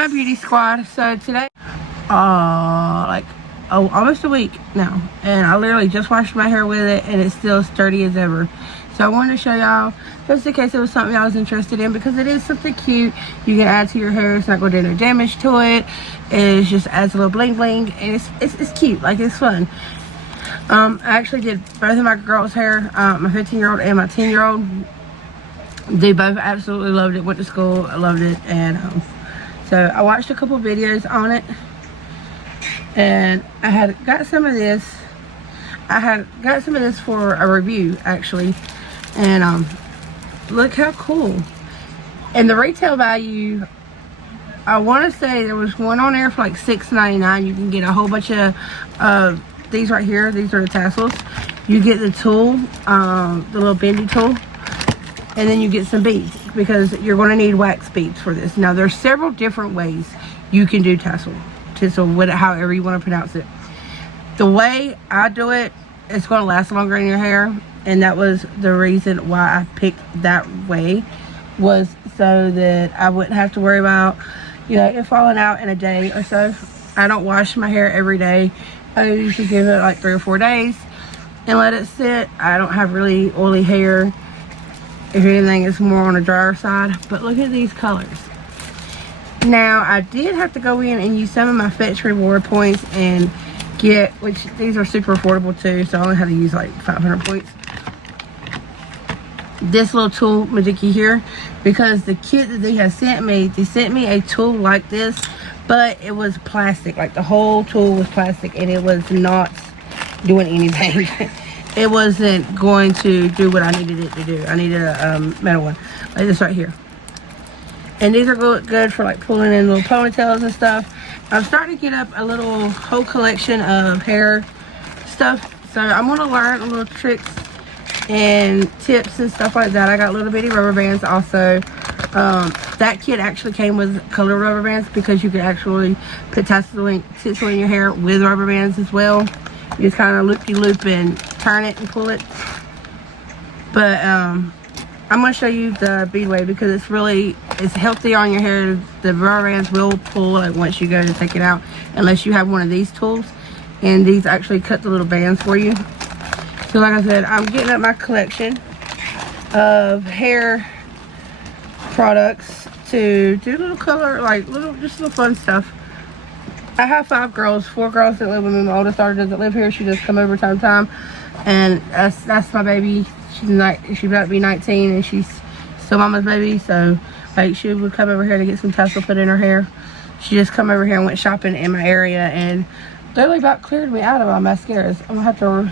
my beauty squad. So today, almost a week now, and I literally just washed my hair with it, and it's still sturdy as ever. So I wanted to show y'all, just in case it was something I was interested in, because it is something cute you can add to your hair. It's not going to do no damage to it. It just adds a little bling bling, and it's cute. Like, it's fun. I actually did both of my girls' hair, my 15-year-old and my 10-year-old. They both absolutely loved it. Went to school, I loved it, and so I watched a couple videos on it, and I had got some of this. I had got some of this for a review, actually, and look how cool. And the retail value, I want to say there was one on there for like $6.99. You can get a whole bunch of these right here. These are the tassels. You get the tool, the little bendy tool, and then you get some beads, because you're going to need wax beads for this. Now, there's several different ways you can do tinsel, however you want to pronounce it. The way I do it, it's going to last longer in your hair, and that was the reason why I picked that way, was so that I wouldn't have to worry about, you know, it falling out in a day or so. I don't wash my hair every day. I usually give it like 3 or 4 days and let it sit. I don't have really oily hair. If anything, it's more on the drier side. But look at these colors. Now, I did have to go in and use some of my Fetch reward points and get, which these are super affordable too, so I only had to use like 500 points. This little tool majiggy here, because the kit that they had sent me, they sent me a tool like this, but it was plastic. Like, the whole tool was plastic, and it was not doing anything. It wasn't going to do what I needed it to do. I needed a metal one, like this right here. And these are good for like pulling in little ponytails and stuff. I'm starting to get up a whole collection of hair stuff, so I'm going to learn little tricks and tips and stuff like that. I got little bitty rubber bands also. That kit actually came with colored rubber bands, because you could actually put tinsel in your hair with rubber bands as well. You just kind of loop-de-loop and turn it and pull it. But I'm going to show you the bead way, because it's healthy on your hair. The rubber bands will pull like once you go to take it out, unless you have one of these tools, and these actually cut the little bands for you. So like I said, I'm getting up my collection of hair products to do little color, like just little fun stuff. I have 4 girls that live with me. My oldest daughter doesn't live here. She does come over time to time, and that's my baby. She's about to be 19, and she's still mama's baby. So like, she would come over here to get some tassel put in her hair. She just come over here and went shopping in my area, and literally about cleared me out of my mascaras. I'm gonna have to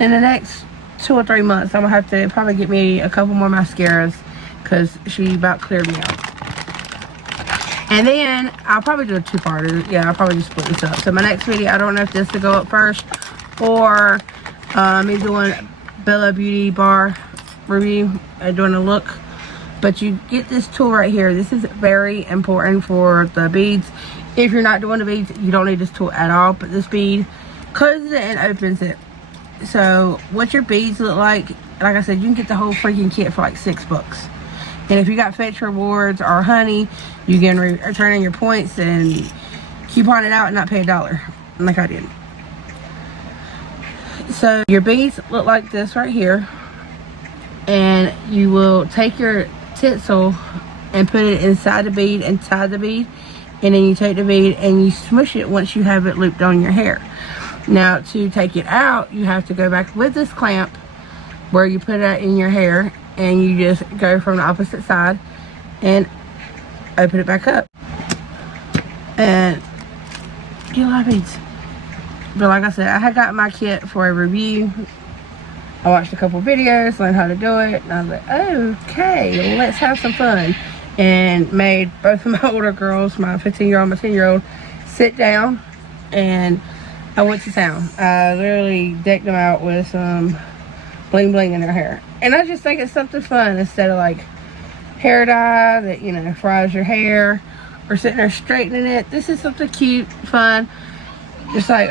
in the next 2 or 3 months, I'm gonna have to probably get me a couple more mascaras, because she about cleared me out. And then I'll probably do a 2-parter. Yeah, I'll probably just split this up. So my next video, I don't know if this to go up first, or me doing Bella Beauty bar review and doing a look. But you get this tool right here. This is very important for the beads. If you're not doing the beads, you don't need this tool at all. But this bead closes it and opens it. So what your beads look like I said, you can get the whole freaking kit for like $6. And if you got Fetch rewards or Honey, you can return in your points and coupon it out and not pay $1, like I did. So your beads look like this right here, and you will take your tinsel and put it inside the bead and tie the bead, and then you take the bead and you smush it once you have it looped on your hair. Now, to take it out, you have to go back with this clamp where you put it in your hair, and you just go from the opposite side and open it back up and get a lot of beads. But like I said, I had got my kit for a review. I watched a couple videos, learned how to do it, and I was like, okay, let's have some fun. And made both of my older girls, my 15-year-old and my 10-year-old, sit down, and I went to town. I literally decked them out with some bling bling in their hair. And I just think it's something fun, instead of like hair dye that, you know, fries your hair, or sitting there straightening it. This is something cute, fun. Just like,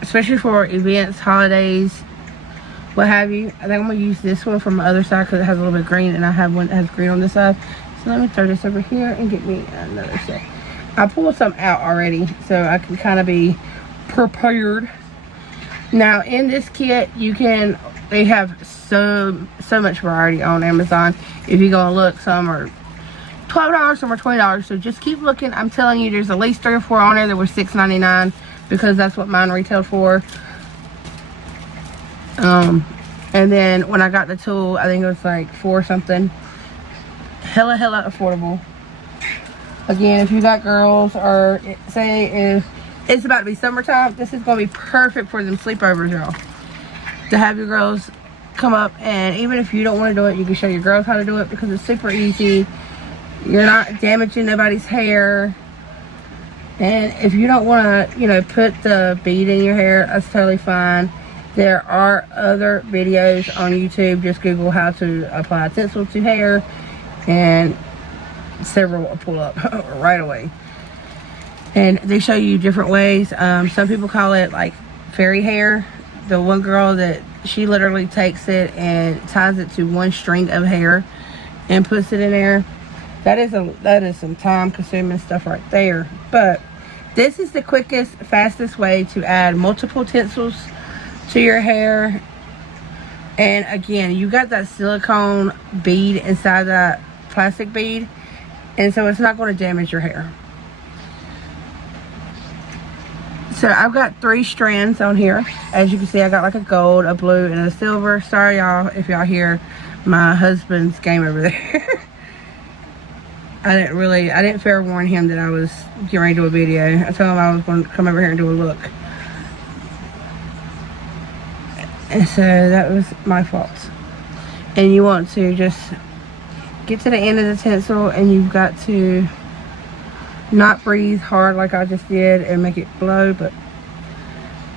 especially for events, holidays, what have you. I think I'm gonna use this one from my other side because it has a little bit of green, and I have one that has green on this side. So let me throw this over here and get me another set. I pulled some out already so I can kind of be prepared. Now in this kit, they have so much variety on Amazon. If you go and look, some are $12, some are $20. So just keep looking. I'm telling you, there's at least 3 or 4 on there that were $6.99 because that's what mine retailed for. And then when I got the tool, I think it was like $4 something. Hella affordable. Again, if you got girls, or say if it's about to be summertime, this is gonna be perfect for them sleepovers, y'all. To have your girls come up, and even if you don't want to do it, you can show your girls how to do it because it's super easy. You're not damaging nobody's hair. And if you don't want to, you know, put the bead in your hair, that's totally fine. There are other videos on YouTube. Just Google how to apply tinsel to hair, and several will pull up right away. And they show you different ways. Some people call it like fairy hair. The one girl that she literally takes it and ties it to one string of hair and puts it in there. That is some time consuming stuff right there. But this is the quickest, fastest way to add multiple tinsels to your hair. And again, you got that silicone bead inside that plastic bead, and so it's not going to damage your hair. So I've got 3 strands on here. As you can see, I got like a gold, a blue, and a silver. Sorry y'all if y'all hear my husband's game over there. I didn't fair warn him that I was getting ready to do a video. I told him I was going to come over here and do a look. And so that was my fault. And you want to just get to the end of the tinsel, and you've got to not breathe hard like I just did and make it blow, but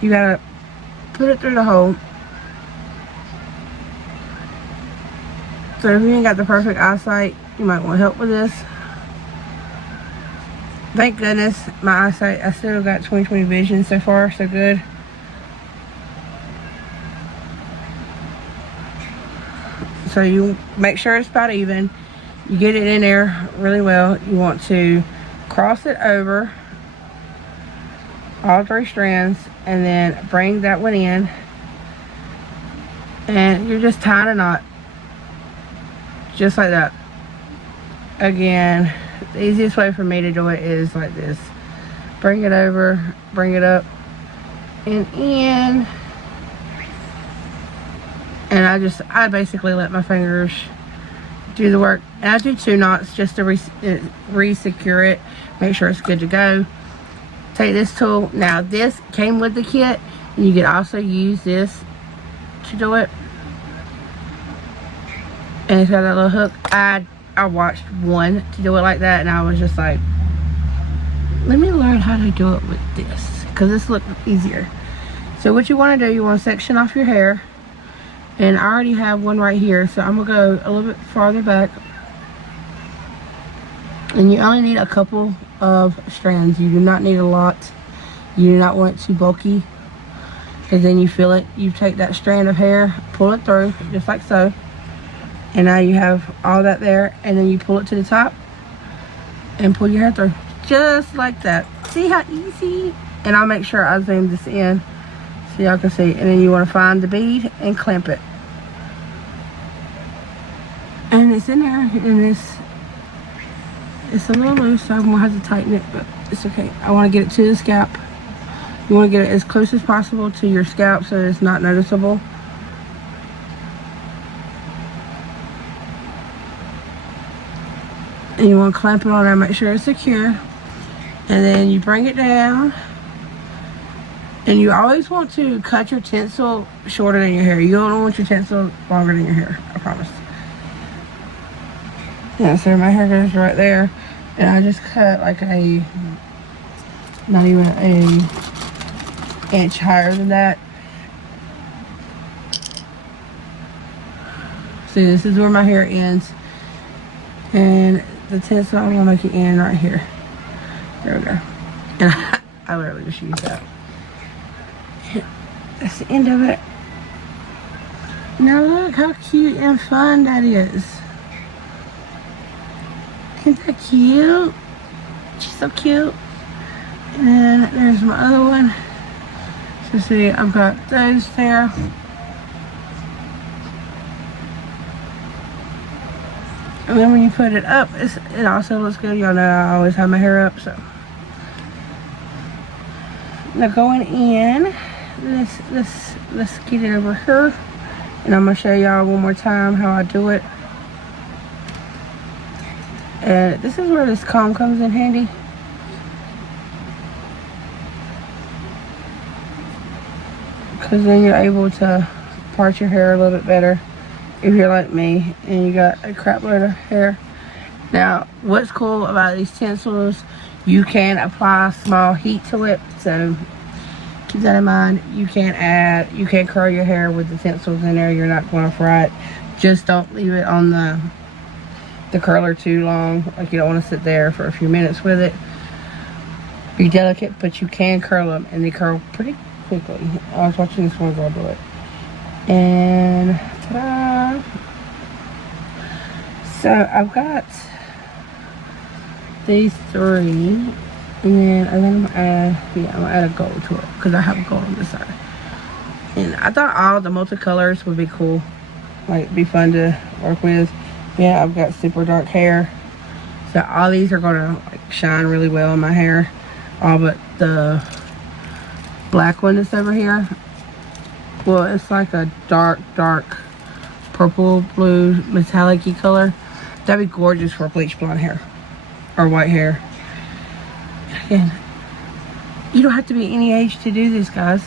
you gotta put it through the hole. So if you ain't got the perfect eyesight, you might want help with this. Thank goodness my eyesight, I still got 20/20 vision so far, so good. So you make sure it's about even. You get it in there really well. You want to cross it over all 3 strands and then bring that one in, and you're just tying a knot just like that. Again, the easiest way for me to do it is like this. Bring it over, bring it up and in, and I basically let my fingers do the work. And I do 2 knots just to re-secure it, make sure it's good to go. Take this tool. Now this came with the kit, and you can also use this to do it. And it's got that little hook. I watched one to do it like that, and I was just like, let me learn how to do it with this, because this looked easier. So what you want to do, you want to section off your hair, and I already have one right here, so I'm gonna go a little bit farther back, and you only need a couple of strands. You do not need a lot. You do not want it too bulky, because then you feel it. You take that strand of hair, pull it through just like so, and now you have all that there, and then you pull it to the top and pull your hair through just like that. See how easy? And I'll make sure I zoom this in so y'all can see. And then you want to find the bead and clamp it, and it's in there, and it's a little loose, so I'm gonna have to tighten it, but it's okay. I want to get it to the scalp. You want to get it as close as possible to your scalp so it's not noticeable. And you want to clamp it on there, make sure it's secure. And then you bring it down. And you always want to cut your tinsel shorter than your hair. You don't want your tinsel longer than your hair, I promise. Yeah, so my hair goes right there. And I just cut like not even an inch higher than that. See, this is where my hair ends. And the tinsel, I'm gonna make it end right here. There we go. And I literally just use that. That's the end of it. Now look how cute and fun that is. Isn't that cute? She's so cute. And then there's my other one. So see, I've got those there. And then when you put it up, it also looks good. Y'all know I always have my hair up, so. Now going in, let's get it over here. And I'm gonna show y'all one more time how I do it. And this is where this comb comes in handy. Because then you're able to part your hair a little bit better if you're like me and you got a crap load of hair. Now, what's cool about these tinsels, you can apply small heat to it, so keep that in mind. You can't curl your hair with the tinsels in there. You're not going to fry it. Just don't leave it on the curler too long. Like, you don't want to sit there for a few minutes with it. Be delicate, but you can curl them, and they curl pretty quickly. I was watching this one girl do it, and ta-da! So I've got these three, and then I'm gonna add a gold to it because I have gold on this side. And I thought all the multicolors would be cool, like be fun to work with. Yeah, I've got super dark hair, so all these are gonna like shine really well in my hair. All but the black one that's over here. Well, it's like a dark purple blue metallic-y color. That'd be gorgeous for bleach blonde hair or white hair. Again, you don't have to be any age to do this, guys.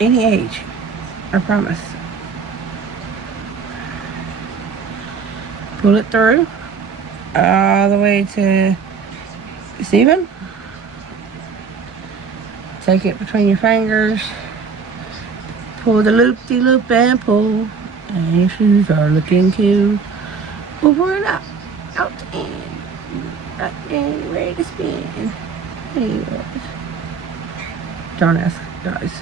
Any age, I promise. Pull it through all the way to it's even. Take it between your fingers. Pull the loop-de-loop and pull. And your shoes are looking cute. Over and up. Out and up and ready to spin. Anyways. Don't ask, guys.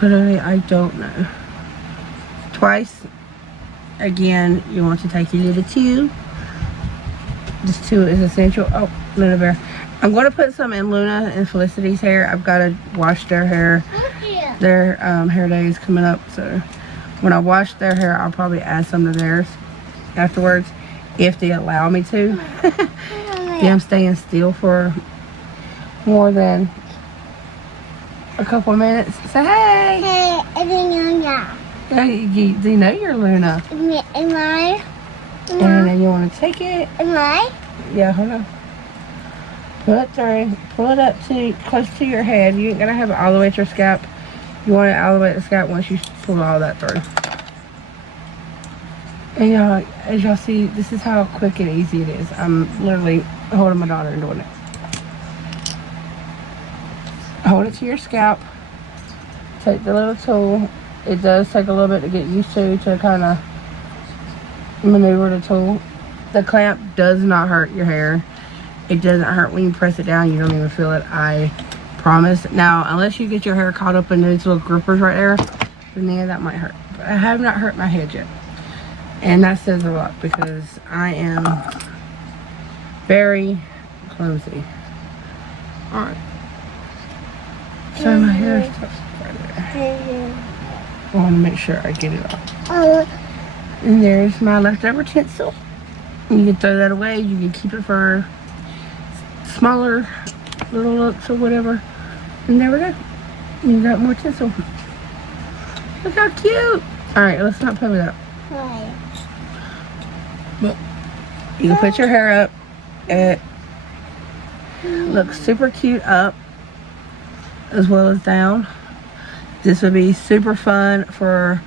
Literally, I don't know. Twice. Again, you want to take your little two. This two is essential. Oh, Luna Bear. I'm going to put some in Luna and Felicity's hair. I've got to wash their hair. Their hair day is coming up. So when I wash their hair, I'll probably add some to theirs afterwards. If they allow me to. Yeah, I'm staying still for more than a couple minutes. Say hey. Hey, I didn't know. Do you know you're Luna? Am I? And then you want to take it. Am I? Yeah, hold on. Pull it through. Pull it up to close to your head. You ain't gonna have it all the way to your scalp. You want it all the way to the scalp once you pull all that through. And y'all, as y'all see, this is how quick and easy it is. I'm literally holding my daughter and doing it. Hold it to your scalp. Take the little tool. It does take a little bit to get used to kind of maneuver the tool. The clamp does not hurt your hair. It doesn't hurt when you press it down. You don't even feel it, I promise. Now, unless you get your hair caught up in those little grippers right there, then yeah, that might hurt. But I have not hurt my head yet. And that says a lot because I am very clumsy. Alright. So my hair starts right there. I want to make sure I get it off. And there's my leftover tinsel. You can throw that away. You can keep it for smaller little looks or whatever. And there we go. You got more tinsel. Look how cute. Alright, let's not play with that. But you can put your hair up. It looks super cute up as well as down. This would be super fun for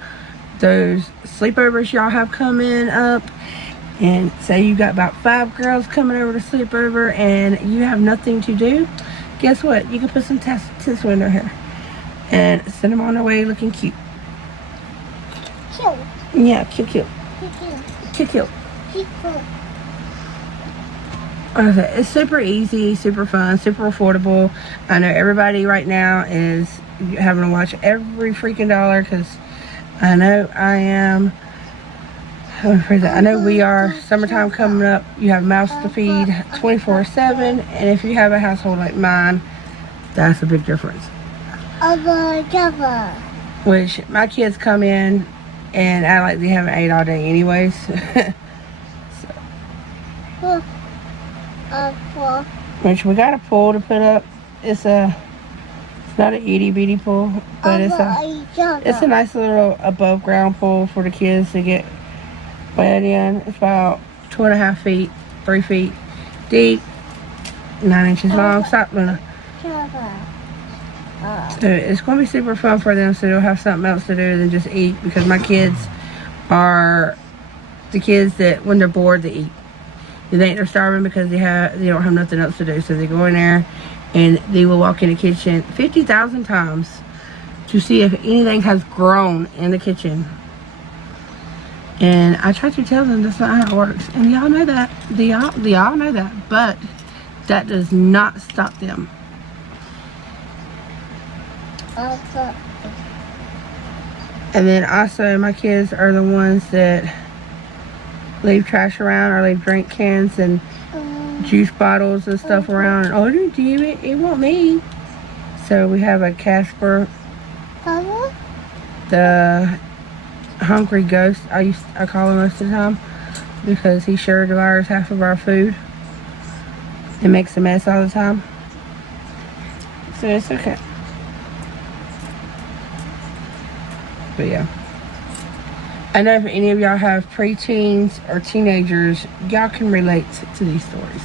those sleepovers y'all have coming up. And say you got about 5 girls coming over to sleep over and you have nothing to do. Guess what? You can put some tinsel in their hair and send them on their way looking cute. Cute. Yeah, cute. Cute. Cute. Cute. like I said, it's super easy, super fun, super affordable. I know everybody right now is having to watch every freaking dollar because I know I am. I know we are. Summertime coming up. You have mouths to feed 24/7, and if you have a household like mine, that's a big difference. Which my kids come in and act like they haven't ate all day anyways. So. Which we got a pool to put up. It's not an itty bitty pool, but it's a nice little above ground pool for the kids to get wet in. It's about 2.5 feet, 3 feet deep, 9 inches long. Stop, Luna. So it's going to be super fun for them, so they'll have something else to do than just eat, because my kids are the kids that when they're bored they eat. They think they're starving because they don't have nothing else to do, so they go in there and they will walk in the kitchen 50,000 times to see if anything has grown in the kitchen. And I try to tell them that's not how it works, and y'all know that. Y'all know that, but that does not stop them. And then also my kids are the ones that leave trash around or leave drink cans and juice bottles and stuff around. And, oh, don't do it. It won't me. So we have a Casper, the hungry ghost. I call him most of the time because he sure devours half of our food and makes a mess all the time. So it's okay. But yeah, I know if any of y'all have preteens or teenagers, y'all can relate to these stories.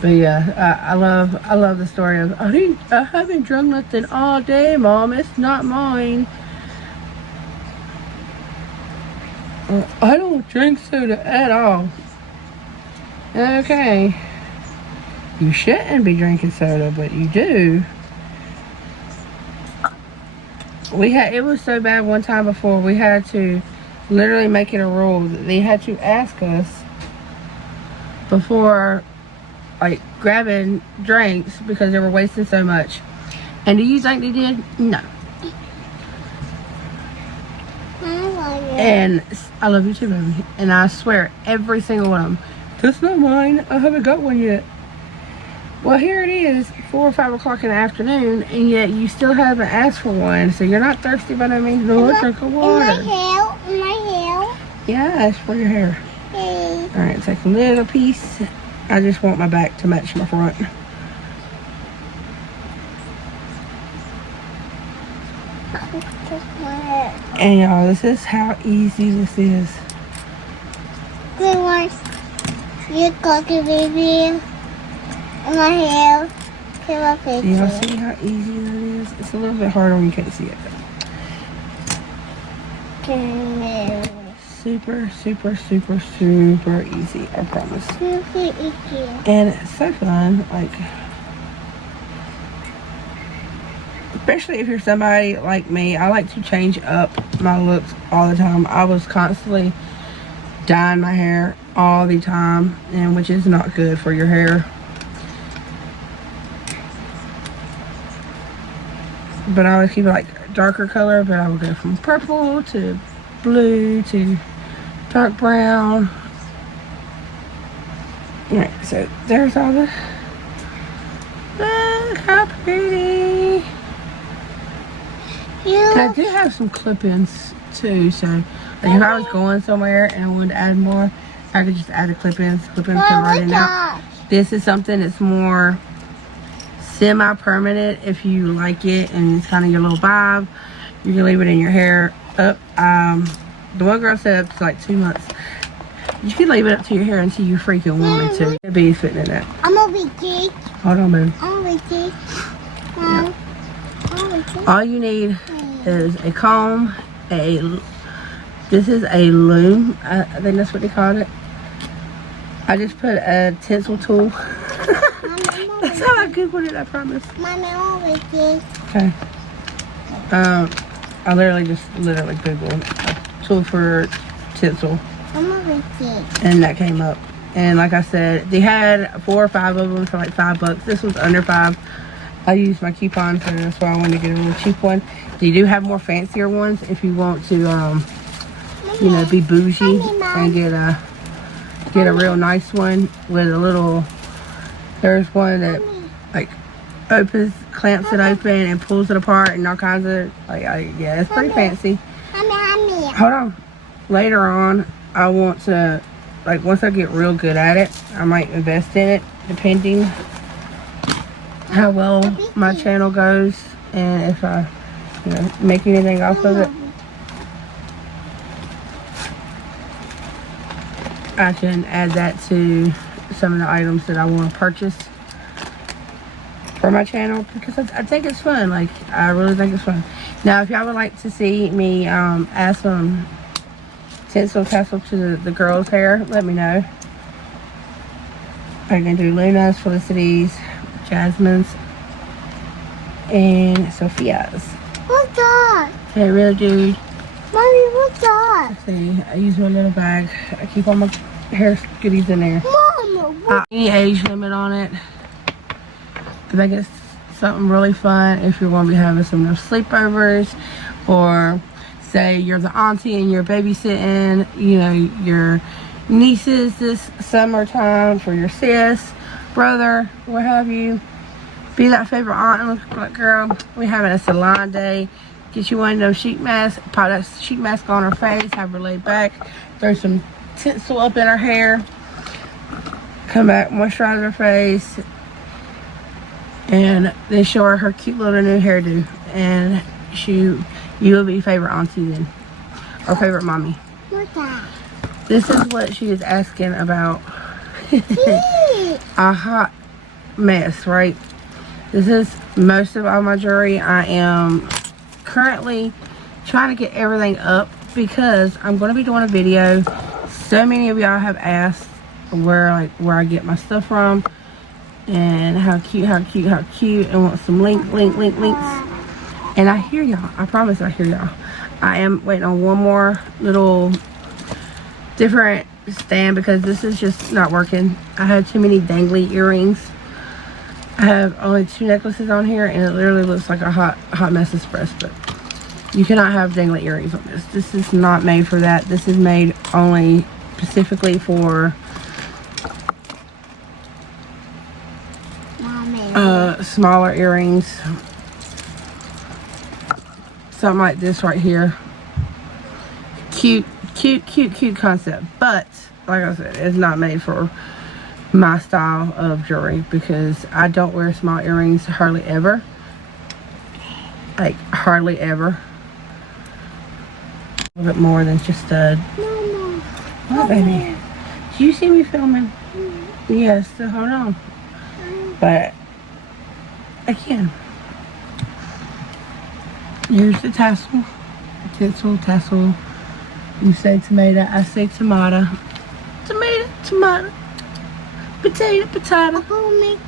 But yeah, I love the story of I haven't drunk nothing all day, Mom. It's not mine. I don't drink soda at all. Okay, you shouldn't be drinking soda, but you do. It was so bad one time before, we had to literally make it a rule that they had to ask us before like grabbing drinks because they were wasting so much. And do you think they did? No. And I love you too, baby. And I swear every single one of them, that's not mine, I haven't got one yet. Well, here it is, 4 or 5 o'clock in the afternoon, and yet you still haven't asked for one, so you're not thirsty by no means. No, drink of water. In my hair. Yeah, it's for your hair. Okay. All right, take a little piece. I just want my back to match my front. And y'all, this is how easy this is. Good one. You got the baby. In my hair. Do y'all see how easy that is? It's a little bit harder when you can't see it. Super, super, super, super easy, I promise. Super easy. And it's so fun, like, especially if you're somebody like me. I like to change up my looks all the time. I was constantly dyeing my hair all the time, and which is not good for your hair. But I always keep it like darker color, but I would go from purple to blue to dark brown. Alright, so there's all the, look how pretty. And I do have some clip-ins too, so like if I was going somewhere and I wanted to add more, I could just add the clip-ins. Clip-ins come right in out. This is something that's more semi-permanent if you like it and it's kind of your little vibe. You can leave it in your hair up. The one girl said up to like 2 months. You can leave it up to your hair until you freaking want it to. It'll be fitting in that. I'm gonna be cake. Hold on, baby. I'm gonna be cake. Yeah. All you need is a comb, this is a loom. I think that's what they called it. I just put a tinsel tool. That's how I googled it, I promise. Mommy, I'm gonna be cake. Okay. I literally googled a tool for tinsel. I'm gonna be cake. And that came up. And like I said, they had 4 or 5 of them for like $5. This was under 5. I used my coupon, so that's why I wanted to get a really cheap one. They do have more fancier ones if you want to, you know, be bougie and get a real nice one with a little. There's one that like opens, clamps it open, and pulls it apart, and all kinds of yeah, it's pretty fancy. Hold on. Later on, I want to, like, once I get real good at it, I might invest in it, depending how well my channel goes and if I, you know, make anything off of it. I can add that to some of the items that I want to purchase for my channel, because I think it's fun. Like, I really think it's fun. Now, if y'all would like to see me add some tinsel tassel to the girls' hair, let me know. I can do Luna's, Felicity's, Jasmine's, and Sophia's. What's that? Okay, really, dude. Mommy, what's that? Let's see, I use my little bag. I keep all my hair goodies in there. Mama, Any age limit on it. I think it's something really fun if you're going to be having some sleepovers, or say you're the auntie and you're babysitting, you know, your nieces this summertime for your sis, brother, what have you. Be that favorite aunt and look like, girl, we having a salon day. Get you one of those sheet masks, pop that sheet mask on her face, have her laid back, throw some tinsel up in her hair, come back, moisturize her face, and then show her cute little new hairdo, and you will be favorite auntie then, or favorite mommy. what's that? This is what she is asking about. A hot mess, right? This is most of all my jewelry. I am currently trying to get everything up because I'm going to be doing a video. So many of y'all have asked where I get my stuff from, and how cute, and want some links. And I hear y'all. I promise I hear y'all. I am waiting on one more little different stand because this is just not working. I have too many dangly earrings. I have only 2 necklaces on here, and it literally looks like a hot mess express. But you cannot have dangly earrings on this. This is not made for that. This is made only specifically for smaller earrings. Something like this right here. Cute concept, but like I said, it's not made for my style of jewelry because I don't wear small earrings hardly ever. Like hardly ever. A little bit more than just a. Mama. What, baby? Do you see me filming? Yes. So hold on. But again, here's the tassel, tinsel tassel. You say tomato, I say tomato. Tomato. Potato. Hold me,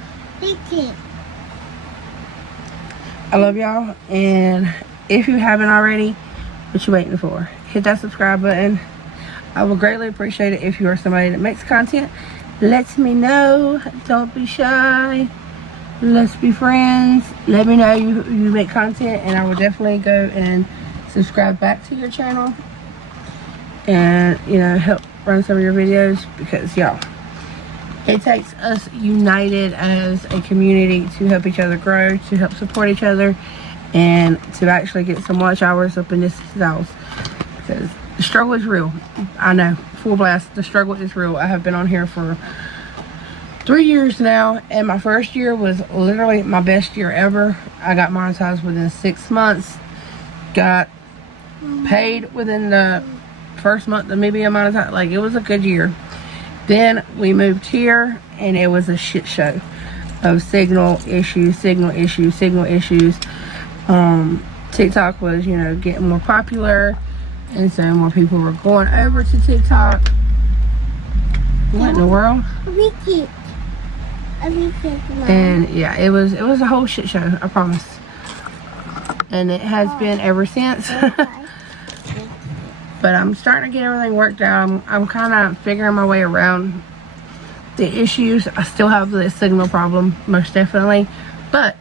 I love y'all, and if you haven't already, what you waiting for? Hit that subscribe button. I will greatly appreciate it if you are somebody that makes content. Let me know. Don't be shy. Let's be friends. Let me know you make content, and I will definitely go and subscribe back to your channel and, you know, help run some of your videos, because y'all, it takes us united as a community to help each other grow, to help support each other, and to actually get some watch hours up in this house, because the struggle is real. I know, full blast, the struggle is real. I have been on here for 3 years now, and my first year was literally my best year ever. I got monetized within 6 months, got paid within the first month of me being monetized. Like, it was a good year. Then we moved here, and it was a shit show of signal issues. TikTok was, you know, getting more popular, and so more people were going over to TikTok. What in the world? And yeah, it was a whole shit show, I promise. And it has been ever since. But I'm starting to get everything worked out. I'm kind of figuring my way around the issues. I still have the signal problem, most definitely, but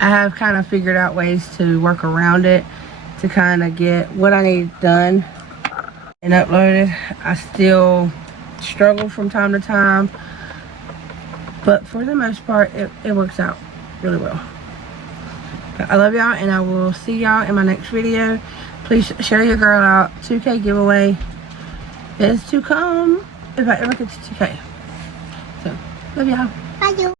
I have kind of figured out ways to work around it to kind of get what I need done and uploaded. I still struggle from time to time, but for the most part it works out really well. But I love y'all, and I will see y'all in my next video. Please share your girl out. 2K giveaway is to come if I ever get to 2K. So love y'all. Bye, you.